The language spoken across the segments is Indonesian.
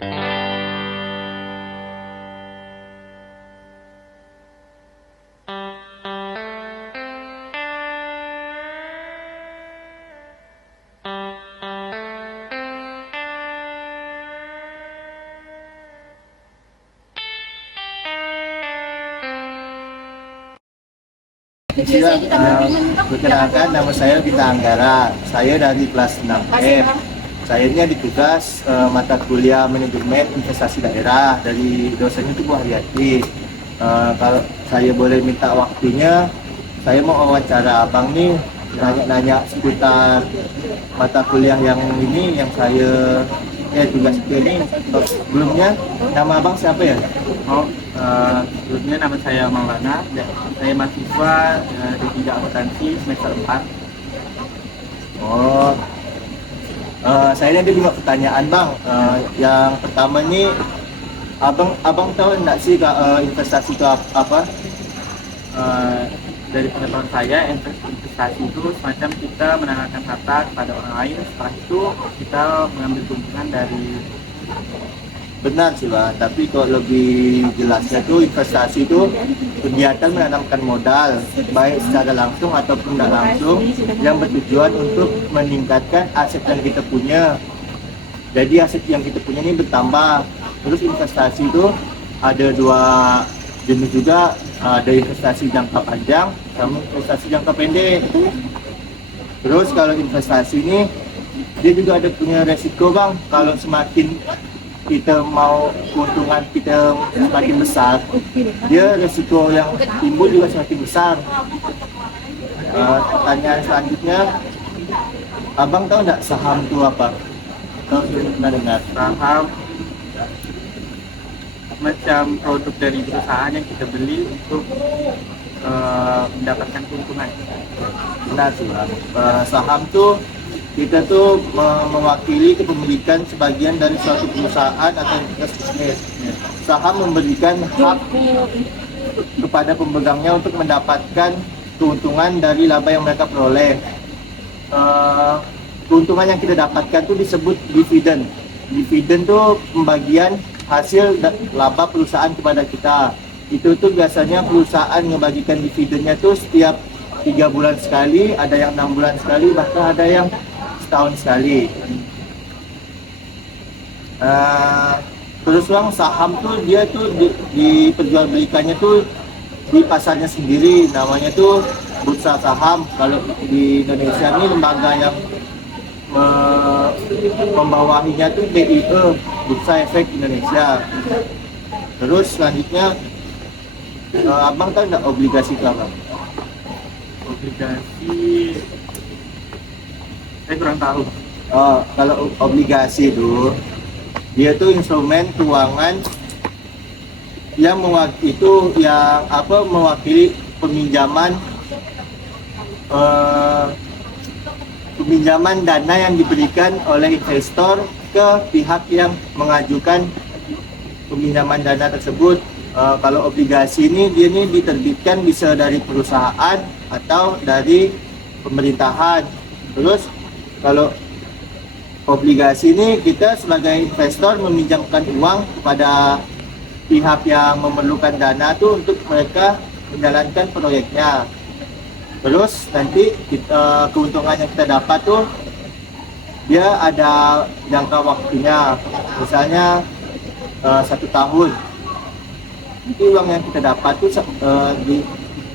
Perkenalkan, nama saya Bita Anggara. Saya dari kelas 6M. Saya ini ada tugas mata kuliah manajemen investasi daerah dari dosennya itu Bu Haryati. Kalau saya boleh minta waktunya, saya mau wawancara abang nih, nanya-nanya seputar mata kuliah yang ini yang saya tugas ini. Sebelumnya nama abang siapa ya? Sebelumnya nama saya Maulana, saya mahasiswa D3 Akuntansi semester 4. Saya ada 5 pertanyaan bang. Yang pertama nih, abang tahu nggak sih investasi itu apa? Dari pengetahuan saya, investasi itu semacam kita menanamkan harta kepada orang lain, setelah itu kita mengambil keuntungan dari. Benar sih bang, tapi kalau lebih jelasnya tuh investasi itu kegiatan menanamkan modal baik secara langsung ataupun tidak langsung yang bertujuan untuk meningkatkan aset yang kita punya. Jadi aset yang kita punya ini bertambah. Terus investasi itu ada 2 jenis juga, ada investasi jangka panjang sama investasi jangka pendek. Terus kalau investasi ini dia juga ada punya resiko bang. Kalau semakin kita mau keuntungan kita semakin besar, dia resiko yang timbul juga semakin besar. Pertanyaan selanjutnya, abang tahu nggak saham itu apa? Tahu sudah pernah dengar? Saham macam produk dari perusahaan yang kita beli untuk mendapatkan keuntungan. Benar sih bang. Saham tuh kita tuh mewakili kepemilikan sebagian dari suatu perusahaan atau entitas bisnis. Saham memberikan hak kepada pemegangnya untuk mendapatkan keuntungan dari laba yang mereka peroleh. Keuntungan yang kita dapatkan tuh disebut dividen. Dividen tuh pembagian hasil laba perusahaan kepada kita. Itu tuh biasanya perusahaan ngebagikan dividennya tuh setiap 3 bulan sekali, ada yang 6 bulan sekali, bahkan ada yang setahun sekali. Terus bang, saham tuh dia tuh diperjualbelikannya tuh di pasarnya sendiri, namanya tuh bursa saham. Kalau di Indonesia ini lembaga yang membawahinya tuh BIE, Bursa Efek Indonesia. Terus selanjutnya, abang tahu nggak obligasi itu apa? Obligasi saya kurang tahu. Kalau obligasi itu dia tuh instrumen keuangan yang mewakili peminjaman dana yang diberikan oleh investor ke pihak yang mengajukan peminjaman dana tersebut. Kalau obligasi ini dia diterbitkan bisa dari perusahaan atau dari pemerintahan. Terus kalau obligasi ini kita sebagai investor meminjamkan uang kepada pihak yang memerlukan dana tuh untuk mereka menjalankan proyeknya. Terus nanti keuntungan yang kita dapat tuh dia ada jangka waktunya, misalnya 1 tahun. Nanti uang yang kita dapat tuh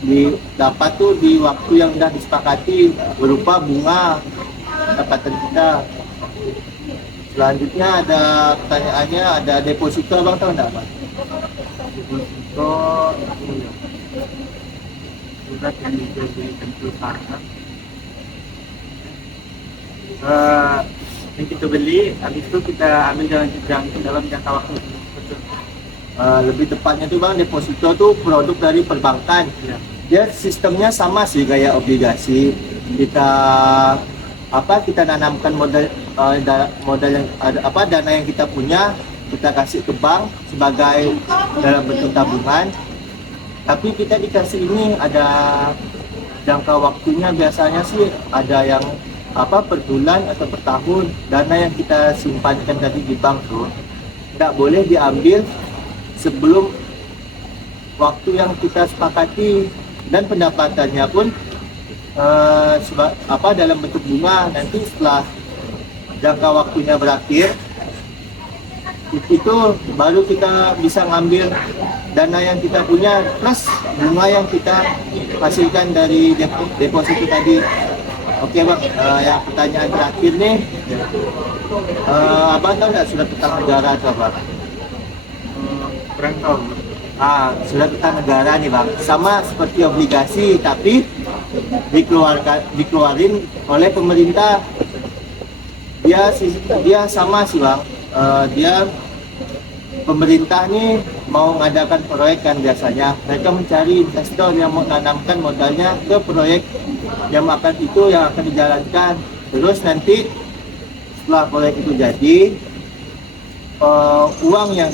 didapat tuh di waktu yang sudah disepakati berupa bunga pendapatan kita. Selanjutnya ada pertanyaannya, ada deposito, abang tahu enggak Bang? Deposito surat yang diberikan perusahaan. Yang kita beli, habis itu kita ambil dalam jangka waktu. Lebih tepatnya tuh bang, deposito tuh produk dari perbankan. Ya. Dia sistemnya sama sih kayak obligasi. Kita nanamkan modal yang dana yang kita punya, kita kasih ke bank sebagai dalam bentuk tabungan. Tapi kita dikasih ini ada jangka waktunya, biasanya sih ada yang per bulan atau per tahun. Dana yang kita simpankan tadi di bank tuh tidak boleh diambil sebelum waktu yang kita sepakati, dan pendapatannya pun dalam bentuk bunga. Nanti setelah jangka waktunya berakhir, itu baru kita bisa ngambil dana yang kita punya plus bunga yang kita hasilkan dari deposito tadi. Oke bang, yang pertanyaan terakhir nih, abang tahu nggak surat utang negara itu apa? Kurang tahu. Surat utang negara nih bang, sama seperti obligasi tapi dikeluarin oleh pemerintah. Dia sama sih bang, dia pemerintah nih mau mengadakan proyek kan, biasanya mereka mencari investor yang mau menanamkan modalnya ke proyek yang akan dijalankan. Terus nanti setelah proyek itu jadi, uang yang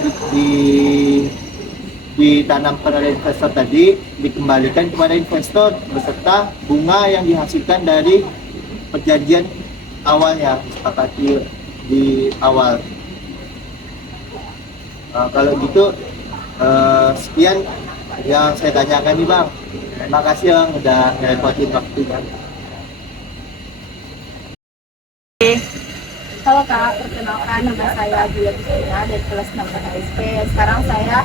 ditanamkan oleh investor tadi dikembalikan kepada investor beserta bunga yang dihasilkan dari perjanjian awalnya, sepakati di awal. Kalau gitu sekian yang saya tanyakan nih bang. Terima kasih bang udah ngerepotin waktunya. Halo Kak, perkenalkan nama saya Julia Kristina dari kelas 6 KSP. Sekarang saya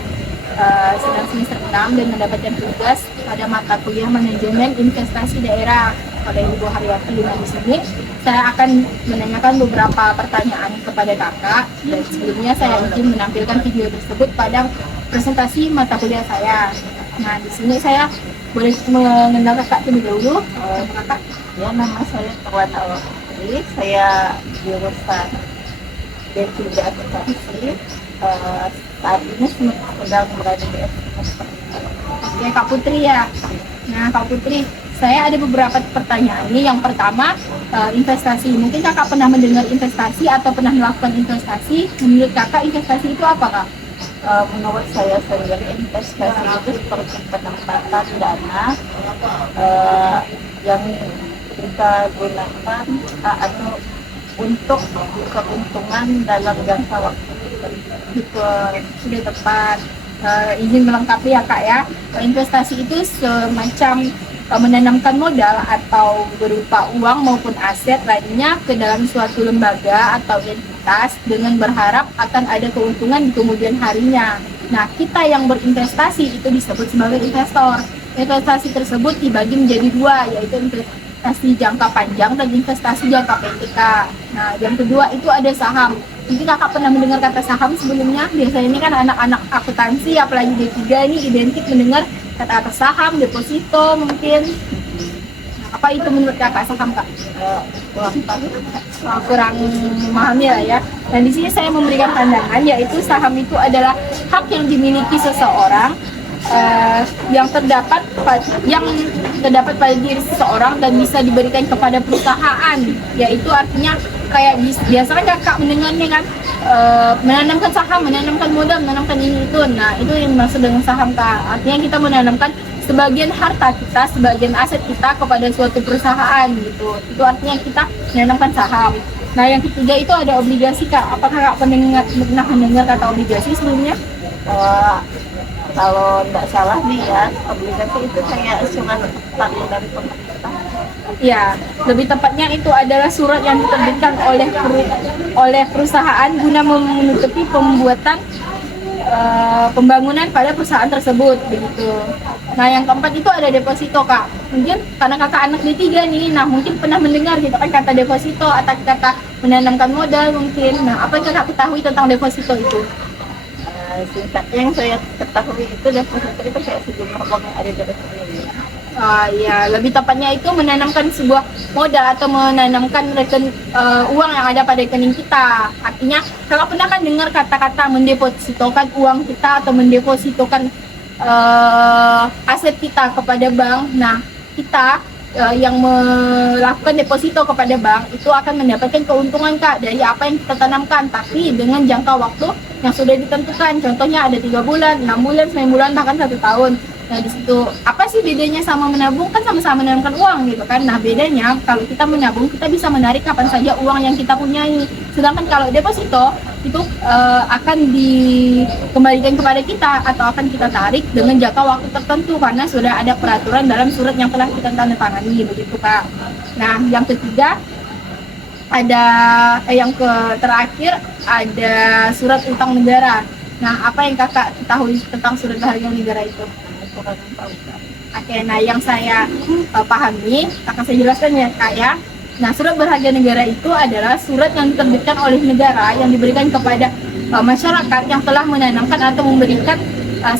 sedang semester 6 dan mendapatkan tugas pada mata kuliah manajemen investasi daerah pada Ibu Haryati. Di sini saya akan menanyakan beberapa pertanyaan kepada kakak, dan sebelumnya saya izin menampilkan video tersebut pada presentasi mata kuliah saya. Nah, di sini saya boleh mengenal kakak terlebih dahulu. Kakak, Ya, nama saya Tawatawal. Saya jurusan D3 akuntansi. Saat ini sedang berada di S1. oke Kak Putri ya. Nah Kak Putri, saya ada beberapa pertanyaan nih. Yang pertama, investasi. Mungkin kakak pernah mendengar investasi atau pernah melakukan investasi. Menurut kakak investasi itu apa kak? Menurut saya sendiri investasi itu seperti penempatan dana yang kita gunakan atau untuk keuntungan dalam jangka waktu. Gitu, sudah tepat. Izin melengkapi ya kak ya. Investasi itu semacam menanamkan modal atau berupa uang maupun aset lainnya ke dalam suatu lembaga atau entitas dengan berharap akan ada keuntungan di kemudian harinya. Nah, kita yang berinvestasi itu disebut sebagai investor. Investasi tersebut dibagi menjadi dua, yaitu investasi jangka panjang dan investasi jangka pendek. Nah, yang kedua itu ada saham. Mungkin kakak pernah mendengar kata saham sebelumnya. Biasanya ini kan anak-anak akuntansi, apalagi D3 ini identik mendengar kata-kata saham, deposito mungkin. Nah, apa itu menurut kakak saham kak? Kurang memahami lah ya. Dan di sini saya memberikan pandangan, yaitu saham itu adalah hak yang dimiliki seseorang yang terdapat pada diri seseorang dan bisa diberikan kepada perusahaan, yaitu artinya kayak biasanya kakak mendengarnya kan, menanamkan saham, menanamkan modal, menanamkan ini itu. Nah, itu yang dimaksud dengan saham kak. Artinya kita menanamkan sebagian harta kita, sebagian aset kita kepada suatu perusahaan gitu. Itu artinya kita menanamkan saham. Nah, yang ketiga itu ada obligasi kak. Apakah kak pernah mendengar kata obligasi sebelumnya? Kalau tidak salah nih ya, obligasi itu kayak asuran utang dari pemerintah. Ya, lebih tepatnya itu adalah surat yang diterbitkan oleh perusahaan guna menutupi pembuatan pembangunan pada perusahaan tersebut begitu. Nah, yang keempat itu ada deposito kak. Mungkin karena kakak anak D3 nih, nah mungkin pernah mendengar gitu kan kata deposito atau kata menanamkan modal mungkin. Nah, apa yang kakak ketahui tentang deposito itu? Singkatnya yang saya ketahui itu deposito itu kayak sejumlah uang yang ada di rekening. Ya, lebih tepatnya itu menanamkan sebuah modal atau menanamkan uang yang ada pada rekening kita. Artinya, kalau pernah kan dengar kata-kata mendepositokan uang kita atau mendepositokan aset kita kepada bank. Nah, kita yang melakukan deposito kepada bank itu akan mendapatkan keuntungan kak dari apa yang kita tanamkan, tapi dengan jangka waktu yang sudah ditentukan. Contohnya ada 3 bulan, 6 bulan, 9 bulan, bahkan 1 tahun. Nah di situ apa sih bedanya sama menabung? Kan sama-sama menanamkan uang gitu kan. Nah bedanya kalau kita menabung kita bisa menarik kapan saja uang yang kita punyai. Sedangkan kalau deposito itu akan dikembalikan kepada kita atau akan kita tarik dengan jangka waktu tertentu karena sudah ada peraturan dalam surat yang telah kita tanda tangani begitu Kak. Nah yang ketiga ada terakhir ada surat utang negara. Nah apa yang Kakak ketahui tentang surat berharga negara itu? Oke, nah yang saya pahami, akan saya jelaskan ya Kak ya. Nah, surat berharga negara itu adalah surat yang diterbitkan oleh negara yang diberikan kepada masyarakat yang telah menanamkan atau memberikan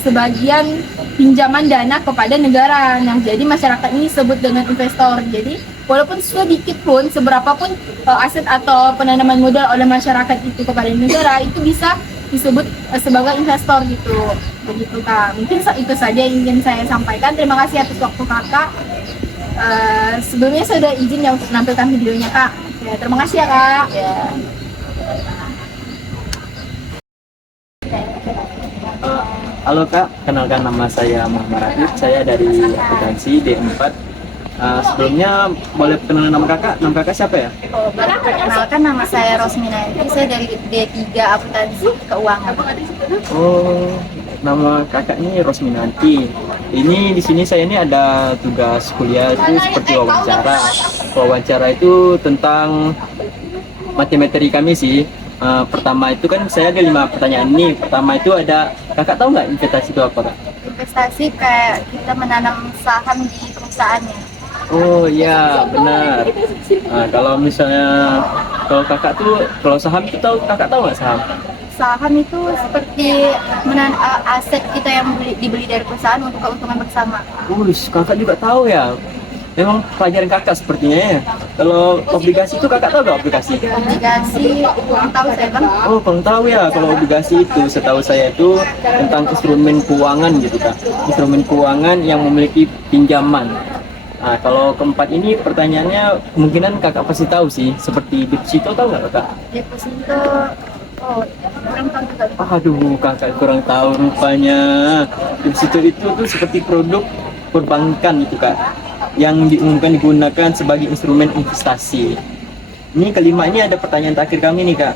sebagian pinjaman dana kepada negara. Nah, jadi masyarakat ini disebut dengan investor. Jadi, walaupun sedikit pun, seberapa pun aset atau penanaman modal oleh masyarakat itu kepada negara, itu bisa disebut sebagai investor gitu. Begitu Kak. Mungkin itu saja yang ingin saya sampaikan. Terima kasih atas waktu Kakak. Sebelumnya saya sudah izin ya untuk menampilkan videonya Kak. Ya, terima kasih ya Kak. Ya. Halo Kak, kenalkan nama saya Muhammad Radit. Saya dari akuntansi D4. Sebelumnya boleh perkenalan nama Kakak? Nama Kakak siapa ya? Perkenalkan nama saya Rosminanti, saya dari D3 Akuntansi Keuangan. Oh, nama Kakak ini Rosminanti. Ini di sini saya ini ada tugas kuliah itu seperti wawancara. Wawancara itu tentang materi kami sih. Pertama itu kan saya ada 5 pertanyaan ini. Pertama itu ada, Kakak tahu nggak investasi itu apa Kak? Investasi kayak kita menanam saham di perusahaannya. Oh iya benar. Nah, kalau misalnya kalau kakak tuh kalau saham itu kakak tahu nggak saham? Saham itu seperti aset kita yang dibeli dari perusahaan untuk keuntungan bersama. Kakak juga tahu ya. Memang pelajaran kakak sepertinya ya. Kalau obligasi itu kakak tahu nggak obligasi? Obligasi kurang tahu saya Bang. Oh kurang tahu ya. Kalau obligasi itu setahu saya itu tentang instrumen keuangan gitu Kak. Instrumen keuangan yang memiliki pinjaman. Nah, kalau keempat ini pertanyaannya kemungkinan kakak pasti tahu sih, seperti deposito tahu nggak Kak? Deposito, kurang tahu juga. Aduh, kakak kurang tahu rupanya. Deposito itu tuh seperti produk perbankan itu Kak, yang diumumkan digunakan sebagai instrumen investasi. Ini kelima ini ada pertanyaan terakhir kami nih Kak.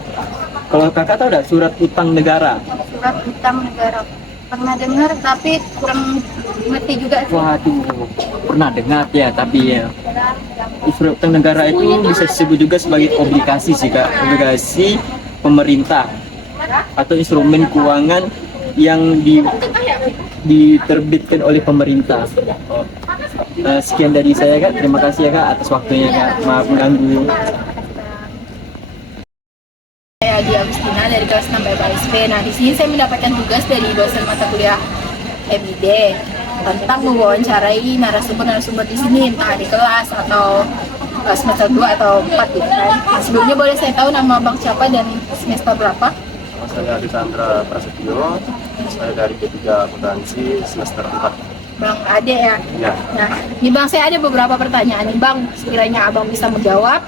Kalau kakak tahu nggak surat utang negara? Surat utang negara. Pernah dengar tapi kurang ngerti juga sih. Waduh, pernah dengar ya, tapi ya surat utang negara itu bisa disebut juga sebagai obligasi sih Kak, obligasi pemerintah atau instrumen keuangan yang diterbitkan oleh pemerintah. Sekian dari saya Kak, terima kasih ya Kak atas waktunya Kak, maaf mengganggu. Saya Adi Agustina dari kelas 6 BPSP. Nah, di sini saya mendapatkan tugas dari dosen mata kuliah MID tentang mewawancarai narasumber-narasumber di sini, entah di kelas atau semester 2 atau 4 gitu kan. Nah, sebelumnya boleh saya tahu nama Bang siapa dan semester berapa? Saya Aditandra Prasetyo, saya dari Ketiga Akuntansi semester 4. Bang Ade ya? Ya. Nah, ini Bang saya ada beberapa pertanyaan nih Bang. Sekiranya Abang bisa menjawab,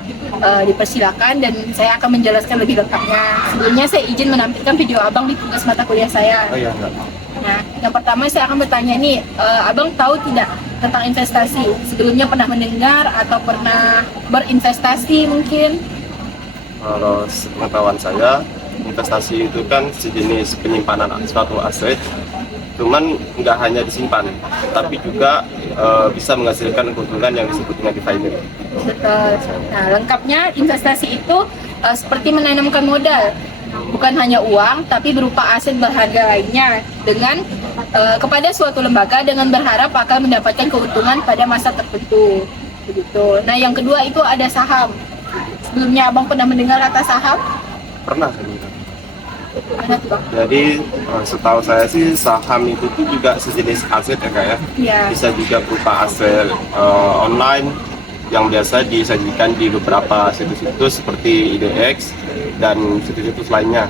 dipersilakan dan saya akan menjelaskan lebih lengkapnya. Sebelumnya saya izin menampilkan video Abang di tugas mata kuliah saya. Oh iya, enggak. Nah, yang pertama saya akan bertanya nih, Abang tahu tidak tentang investasi? Sebelumnya pernah mendengar atau pernah berinvestasi mungkin? Kalau sepengetahuan saya, investasi itu kan sejenis penyimpanan suatu aset, cuman nggak hanya disimpan, tapi juga bisa menghasilkan keuntungan yang disebut dengan dividend. Betul. Nah, lengkapnya investasi itu seperti menanamkan modal, bukan hanya uang, tapi berupa aset berharga lainnya dengan kepada suatu lembaga dengan berharap akan mendapatkan keuntungan pada masa tertentu. Begitu. Nah, yang kedua itu ada saham. Sebelumnya Abang pernah mendengar kata saham? Pernah saya dengar. Gimana tuh Bang? Jadi setahu saya sih saham itu tuh juga sejenis aset ya Kak ya. Iya. Bisa juga berupa aset online yang biasa disajikan di beberapa situs-situs seperti IDX dan situs-situs lainnya.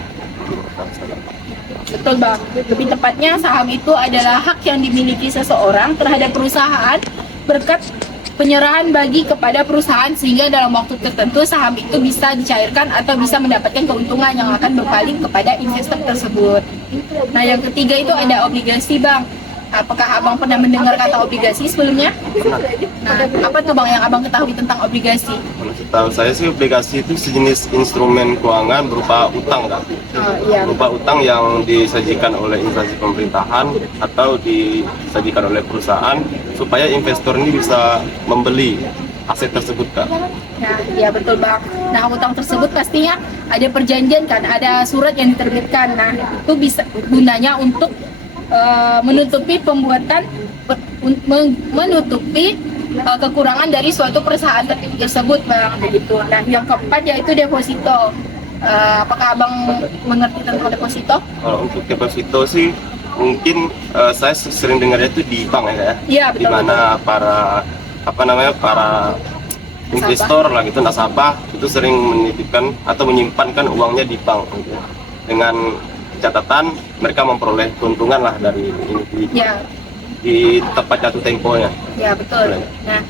Betul Bang. Lebih tepatnya saham itu adalah hak yang dimiliki seseorang terhadap perusahaan berkat penyerahan bagi kepada perusahaan sehingga dalam waktu tertentu saham itu bisa dicairkan atau bisa mendapatkan keuntungan yang akan berpaling kepada investor tersebut. Nah, yang ketiga itu ada obligasi Bang. Apakah abang pernah mendengar kata obligasi sebelumnya? Nah, apa tuh bang yang abang ketahui tentang obligasi? Setahu saya sih obligasi itu sejenis instrumen keuangan berupa utang kan? Iya. Berupa utang yang disajikan oleh instansi pemerintahan atau disajikan oleh perusahaan supaya investor ini bisa membeli aset tersebut kan? Nah, ya betul bang. Nah, utang tersebut pastinya ada perjanjian kan, ada surat yang diterbitkan. Nah, itu bisa gunanya untuk menutupi kekurangan dari suatu perusahaan tersebut bang, begitu. Nah, yang keempat yaitu deposito. Apakah abang mengerti tentang deposito? Kalau untuk deposito sih mungkin saya sering dengarnya itu di bank ya, Iya, di betul, mana para investor lah gitu, nasabah itu sering menitipkan atau menyimpankan uangnya di bank gitu. Dengan catatan mereka memperoleh keuntungan lah dari ini Ya, di tepat jatuh temponya. ya betul. Nah,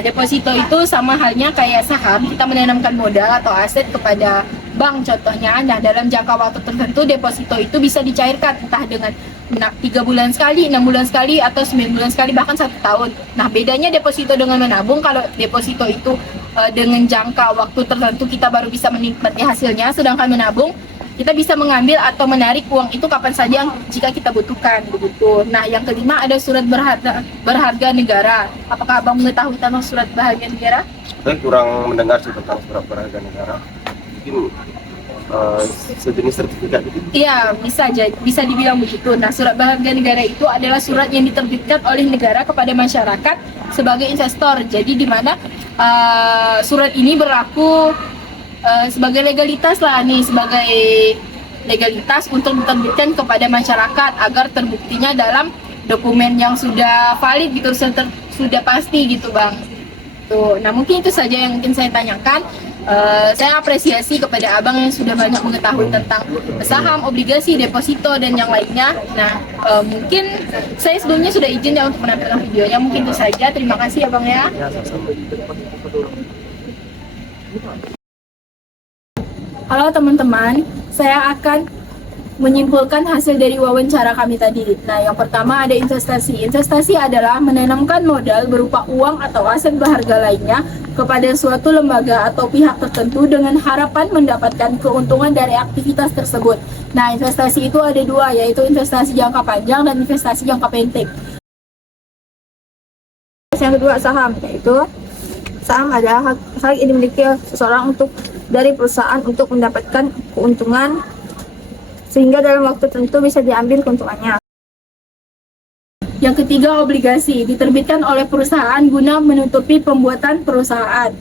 deposito itu sama halnya kayak saham, kita menanamkan modal atau aset kepada bank contohnya. Nah, dalam jangka waktu tertentu deposito itu bisa dicairkan entah dengan 3 bulan sekali, 6 bulan sekali, atau 9 bulan sekali, bahkan 1 tahun. Nah, bedanya deposito dengan menabung, kalau deposito itu dengan jangka waktu tertentu kita baru bisa menikmati hasilnya, sedangkan menabung kita bisa mengambil atau menarik uang itu kapan saja jika kita butuhkan, begitu. Nah, yang kelima ada surat berharga negara. Apakah abang mengetahui tentang surat berharga negara? Saya kurang mendengar sih tentang surat berharga negara. Mungkin sejenis sertifikat gitu. Iya, bisa dibilang begitu. Nah, surat berharga negara itu adalah surat yang diterbitkan oleh negara kepada masyarakat sebagai investor. Jadi di mana surat ini berlaku sebagai legalitas lah nih, sebagai legalitas untuk diterbitkan kepada masyarakat agar terbuktinya dalam dokumen yang sudah valid gitu, sudah pasti gitu bang. Tuh, nah mungkin itu saja yang mungkin saya tanyakan. Saya apresiasi kepada abang yang sudah banyak mengetahui tentang saham, obligasi, deposito, dan yang lainnya. Nah, mungkin saya sebelumnya sudah izin ya untuk menampilkan videonya. Mungkin itu saja. Terima kasih ya bang ya. Halo teman-teman, saya akan menyimpulkan hasil dari wawancara kami tadi. Nah, yang pertama ada investasi. Investasi adalah menanamkan modal berupa uang atau aset berharga lainnya kepada suatu lembaga atau pihak tertentu dengan harapan mendapatkan keuntungan dari aktivitas tersebut. Nah, investasi itu ada dua, yaitu investasi jangka panjang dan investasi jangka pendek. Yang kedua saham, yaitu saham adalah hak yang dimiliki seseorang dari perusahaan untuk mendapatkan keuntungan sehingga dalam waktu tertentu bisa diambil keuntungannya. Yang ketiga obligasi, diterbitkan oleh perusahaan guna menutupi pembuatan perusahaan.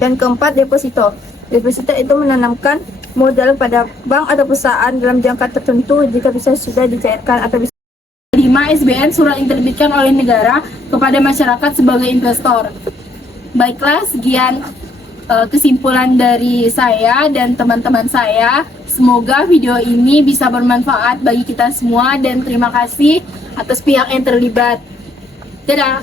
Dan keempat deposito. Deposito itu menanamkan modal pada bank atau perusahaan dalam jangka tertentu jika bisa sudah dicairkan atau bisa. 5. SBN, surat yang diterbitkan oleh negara kepada masyarakat sebagai investor. Baiklah, sekian kesimpulan dari saya dan teman-teman saya. Semoga video ini bisa bermanfaat bagi kita semua dan terima kasih atas pihak yang terlibat. Dadah.